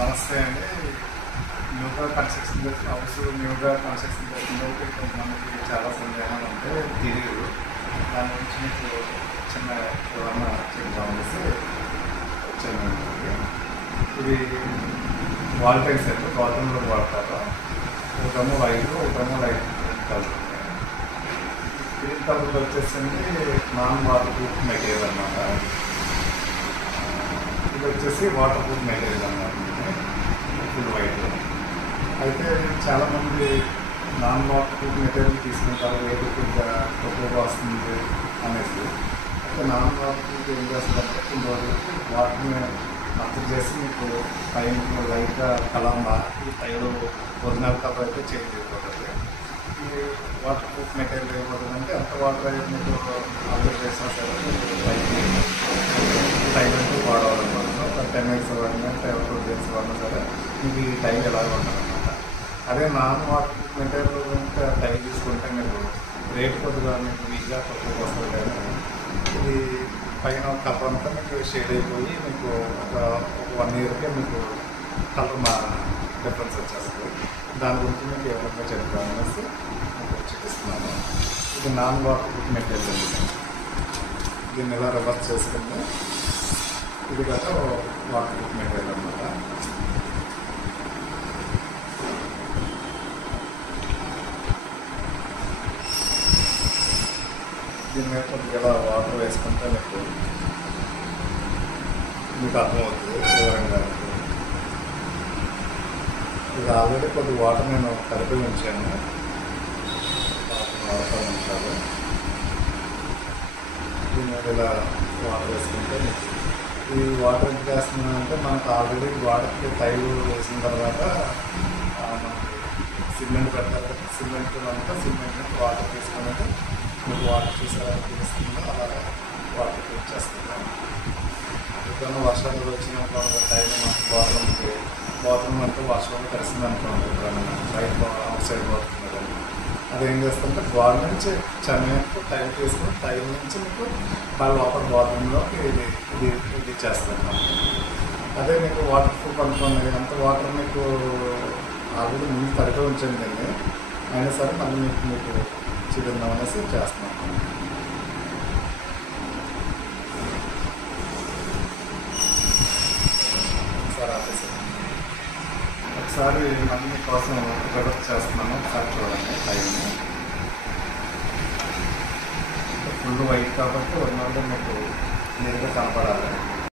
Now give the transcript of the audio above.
నమస్తే అండి. న్యూగా కన్స్ట్రక్షన్ హౌస్ న్యూగా కన్స్ట్రక్షన్ చేసినప్పుడు కొంతమందికి చాలా సందేహాలు ఉంటే తెలియదు. దాని గురించి మీకు చిన్న వివరణ చెప్తామనేసి వచ్చాను. ఇది వాల్ టైల్స్ అయితే బాత్రూంలో వాడతారు. ఒకటేమో వైట్, ఒకటేమో లైట్ కలర్. గ్రీన్ కలర్ వచ్చేసింది నాన్ వాటర్ ప్రూఫ్ మెటీరియల్ అన్నమాట. ఇది వచ్చేసి వాటర్ ప్రూఫ్ మెటీరియల్ అన్నమాట, ఫుల్ వైట్. అయితే చాలామంది నాన్ వాటర్ ప్రూఫ్ మెటీరియల్ తీసుకుంటారు, రేటు కొద్దిగా తక్కువగా వస్తుంది అనేసి. అయితే నాన్ వాటర్ ప్రూఫ్ ఏం చేస్తుందంటే కొన్ని రోజులకి వాటర్ని అర్థం చేసి మీకు పైన లైట్గా కలర్ మార్చి పైన ఒరిజినల్ కలర్ అయితే చేంజ్ అయిపోతుంది. ఈ వాటర్ ప్రూఫ్ మెటీరియల్ ఏమవుతుందంటే ఎంత వాటర్ అయితే మీకు అబ్జర్వ్ చేసినా సరే టైం అంటూ వాడవాలన్నమాట. 10 minutes వాడినా 2 days వాడినా సరే మీకు ఈ టైం ఎలాగ ఉంటుందన్నమాట. అదే నాన్ వాటర్ ప్రూఫ్ మెటీరియల్ ఇంకా టైం తీసుకుంటే మీరు రేట్ కొద్దిగా మీకు ఈజీగా తక్కువగా వస్తుంది. కానీ ఇది పైన కలర్ అంతా మీకు షేడ్ అయిపోయి మీకు ఒక 1 yearకే మీకు కలర్ డిఫరెన్స్ వచ్చేస్తుంది. దాని గురించి మీకు ఏ విధంగా చెప్తాను అనేసి మీకు చూపిస్తున్నాను. ఇది నాన్ వాటర్ ప్రూఫ్ మెటీరియల్. దీన్ని ఎలా రివర్స్ చేసుకుంటే ఇది కదా వాటర్ ప్రూఫ్ మెటీరియల్ అన్నమాట. దీని మీద కొద్దిగా వాటర్ వేసుకుంటే మీకు అర్థమవుతుంది వివరంగా. ఇది ఆల్రెడీ కొద్ది వాటర్ నేను కలిపి ఉంచాను, వాటర్ ఉంచాలి. దీని మీద ఇలా వాటర్ వేసుకుంటే ఈ వాటర్ ఎంత వేస్తున్నానంటే మనకు ఆల్రెడీ వాటర్కి టైల్ వేసిన తర్వాత మనకి సిమెంట్ పెడతారు కదా, సిమెంట్ అంతా సిమెంట్ వాటర్ తీసుకున్నట్టు మీకు వాటర్ చూసారా తెలుస్తుందో అలా వాటర్ వచ్చేస్తుంది. ఎప్పుడైనా వర్షాలు వచ్చినప్పుడు టైం మనకు బాత్రూమ్ అంతా వర్షంలో కలిసింది అనుకోండి, ఎప్పుడైనా బయట అవుట్ సైడ్ పోతుంది కదండి. అదేం చేస్తుంటే గోడ నుంచి చన్నీకు టైల్ తీసుకుని టైల్ నుంచి మీకు మళ్ళీ లోపల బాత్రూంలోకి ఇది చేస్తాను. అదే మీకు వాటర్ ప్రూఫ్ అనుకోండి, అంత వాటర్ మీకు ఆల్రెడీ ముందు తడిగా ఉంచండి, అయినా సరే మళ్ళీ మీకు చూద్దాం అనేసి చేస్తున్నాను. ఒకసారి ఆపేసాను. ఒకసారి మళ్ళీ మీకోసం రివర్స్ చేస్తున్నాను, ఒకసారి చూడండి. టైంని ఫుల్ వైట్ కాబట్టి ఉన్నప్పుడు మీకు నేరుగా కనపడాలి.